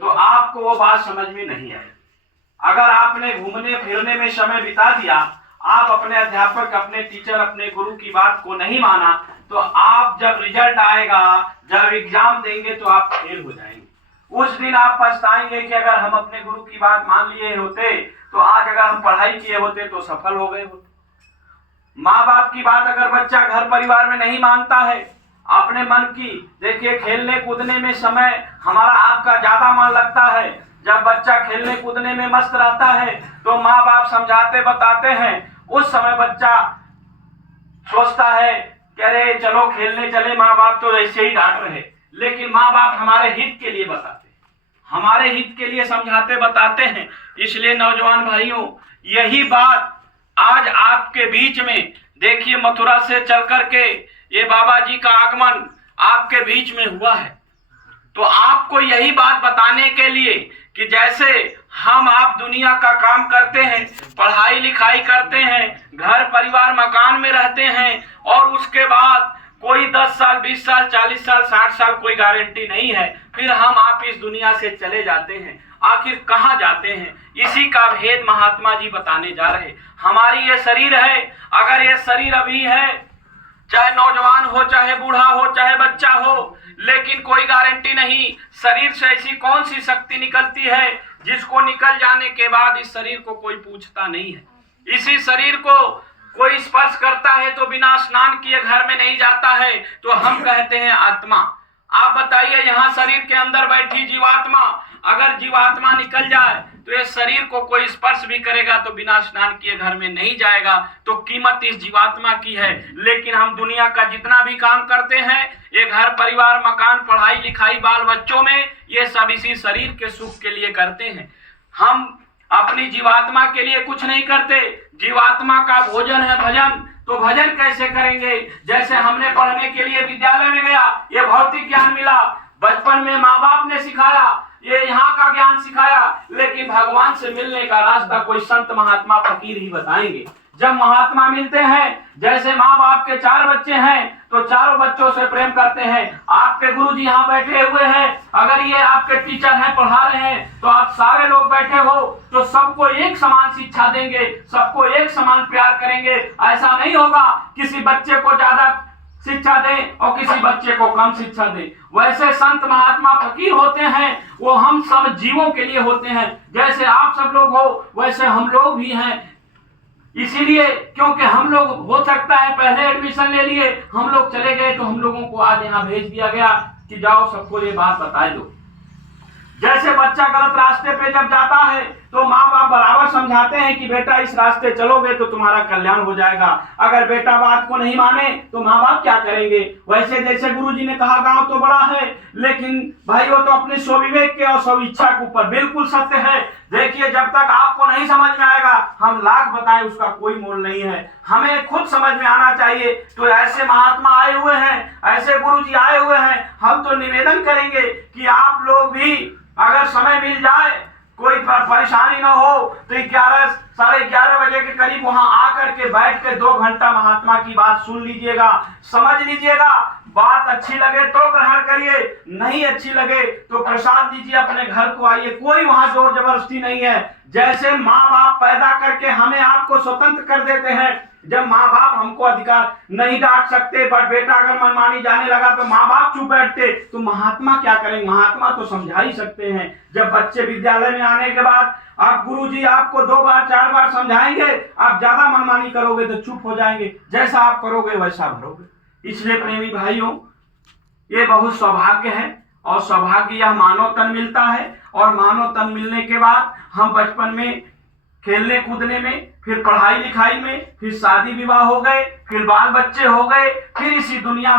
तो आपको वो बात समझ में नहीं आई। अगर आपने घूमने फिरने में समय बिता दिया, आप अपने अध्यापक, अपने टीचर, अपने गुरु की बात को नहीं माना, तो आप जब रिजल्ट आएगा, जब एग्जाम देंगे तो आप फेल हो जाएंगे। उस दिन आप पछताएंगे कि अगर हम अपने गुरु की बात मान लिए होते तो आज अगर हम पढ़ाई किए होते तो सफल हो गए होते। माँ बाप की बात अगर बच्चा घर परिवार में नहीं मानता है, अपने मन की, देखिए खेलने कूदने में समय हमारा आपका ज्यादा मन लगता है। जब बच्चा खेलने कूदने में मस्त रहता है तो माँ बाप समझाते बताते हैं, उस समय बच्चा सोचता है कि अरे चलो खेलने चले, माँ बाप तो ऐसे ही डांट रहे। लेकिन माँ बाप हमारे हित के लिए बताते हैं, हमारे हित के लिए समझाते बताते हैं। इसलिए नौजवान भाइयों, यही बात आज आपके बीच में, देखिए मथुरा से चल करके ये बाबा जी का आगमन आपके बीच में हुआ है। तो आपको यही बात बताने के लिए कि जैसे हम आप दुनिया का काम करते हैं, पढ़ाई लिखाई करते हैं, घर परिवार मकान में रहते हैं, और उसके बाद कोई 10 साल 20 साल 40 साल 60 साल कोई गारंटी नहीं है, फिर हम आप इस दुनिया से चले जाते हैं। आखिर कहाँ जाते हैं, इसी का भेद महात्मा जी बताने जा रहे। हमारी ये शरीर है, अगर ये शरीर अभी है, चाहे नौजवान हो, चाहे बूढ़ा हो, चाहे बच्चा हो, लेकिन कोई गारंटी नहीं। शरीर से ऐसी कौन सी शक्ति निकलती है जिसको निकल जाने के बाद इस शरीर को कोई पूछता नहीं है। इसी शरीर को कोई स्पर्श करता है तो बिना स्नान किए घर में नहीं जाता है, तो हम कहते हैं आत्मा। आप बताइए, यहाँ शरीर के अंदर बैठी जीवात्मा, अगर जीवात्मा निकल जाए तो ये शरीर को कोई स्पर्श भी करेगा तो बिना स्नान किए घर में नहीं जाएगा। तो कीमत इस जीवात्मा की है। लेकिन हम दुनिया का जितना भी काम करते हैं, ये घर परिवार मकान पढ़ाई लिखाई बाल बच्चों में, ये सब इसी शरीर के सुख के लिए करते हैं। हम अपनी जीवात्मा के लिए कुछ नहीं करते। जीवात्मा का भोजन है भजन, तो भजन कैसे करेंगे? जैसे हमने पढ़ने के लिए विद्यालय में गया, ये भौतिक ज्ञान मिला, बचपन में माँ बाप ने सिखाया, ये यहाँ का ज्ञान सिखाया, लेकिन भगवान से मिलने का रास्ता कोई संत महात्मा फकीर ही बताएंगे। जब महात्मा मिलते हैं, जैसे माँ बाप के 4 बच्चे हैं तो चारों बच्चों से प्रेम करते हैं। आपके गुरुजी यहाँ बैठे हुए हैं, अगर ये आपके टीचर हैं, पढ़ा रहे हैं, तो आप सारे लोग बैठे हो तो सबको एक समान शिक्षा देंगे, सबको एक समान प्यार करेंगे। ऐसा नहीं होगा किसी बच्चे को ज्यादा शिक्षा दें और किसी बच्चे को कम शिक्षा दें। वैसे संत महात्मा फकीर होते हैं, वो हम सब जीवों के लिए होते हैं। जैसे आप सब लोग हो वैसे हम लोग भी हैं। इसीलिए क्योंकि हम लोग, हो सकता है पहले एडमिशन ले लिए, हम लोग चले गए, तो हम लोगों को आज यहाँ भेज दिया गया कि जाओ सबको ये बात बता दो। जैसे बच्चा गलत रास्ते पे जब जाता है तो माँ बाप बराबर समझाते हैं कि बेटा इस रास्ते चलोगे तो तुम्हारा कल्याण हो जाएगा। अगर बेटा बात को नहीं माने तो माँ बाप क्या करेंगे? वैसे जैसे गुरुजी ने कहा, गांव तो बड़ा है, लेकिन भाई वो तो अपने स्वविवेक के और स्व इच्छा के ऊपर बिल्कुल सत्य है। देखिए, जब तक आपको नहीं समझ में आएगा, हम लाख बताएं उसका कोई मोल नहीं है। हमें खुद समझ में आना चाहिए। तो ऐसे महात्मा आए हुए हैं, ऐसे गुरुजी आए हुए हैं, हम तो निवेदन करेंगे कि आप लोग भी अगर समय मिल जाए, कोई परेशानी ना हो, तो 11 साढ़े 11 बजे के करीब वहां आकर के बैठ के 2 घंटा महात्मा की बात सुन लीजिएगा, समझ लीजिएगा। बात अच्छी लगे तो ग्रहण करिए, नहीं अच्छी लगे तो प्रसाद दीजिए, अपने घर को आइए। कोई वहां जोर जबरदस्ती नहीं है। जैसे माँ बाप पैदा करके हमें आपको स्वतंत्र कर देते हैं, जब माँ बाप हमको अधिकार नहीं डांट सकते, बट बेटा अगर मनमानी जाने लगा तो माँ बाप चुप बैठते, तो महात्मा क्या करेंगे? महात्मा तो समझा ही सकते हैं। जब बच्चे विद्यालय में आने के बाद आप गुरुजी आपको 2 बार 4 बार समझाएंगे, आप ज्यादा मनमानी करोगे तो चुप हो जाएंगे। जैसा आप करोगे वैसा भरोगे। इसलिए प्रेमी भाइयों, ये बहुत सौभाग्य है, और सौभाग्य यह मानव तन मिलता है, और मानव तन मिलने के बाद हम बचपन में खेलने कूदने में, फिर पढ़ाई लिखाई में, फिर शादी विवाह हो गए, फिर बाल बच्चे हो गए, फिर इसी दुनिया